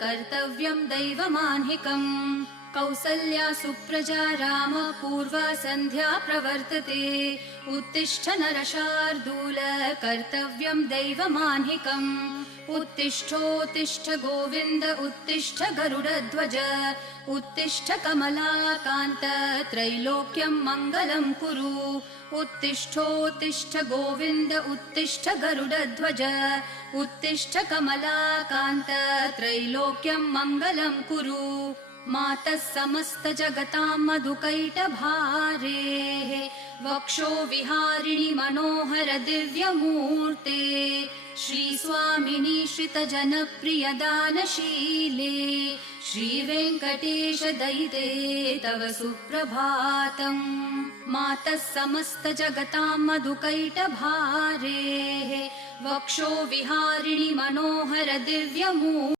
कर्तव्यं दैवमान्हिकम् कौसल्या सुप्रजा राम पूर्वा सन्ध्या प्रवर्तते उत्तिष्ठ नरशार्दूल कर्तव्यं दैवमान्हिकम् उत्तिष्ठोत्तिष्ठ गोविन्द उत्तिष्ठ गरुडध्वज उत्तिष्ठ कमलाकान्त त्रैलोक्यं मङ्गलं कुरु उत्तिष्ठोत्तिष्ठ गोविन्द उत्तिष्ठ गरुडध्वज उत्तिष्ठ कमलाकान्त त्रैलोक्यं मङ्गलं कुरु मातः समस्त जगतां मधुकैटभारेः वक्षो विहारिणि मनोहर दिव्यमूर्ते श्रीस्वामिनि श्रितजनप्रिय दानशीले श्रीवेङ्कटेश दयिते तव सुप्रभातम् मातः समस्त जगतां मधुकैटभारेः वक्षो विहारिणि मनोहर दिव्यमूर्ते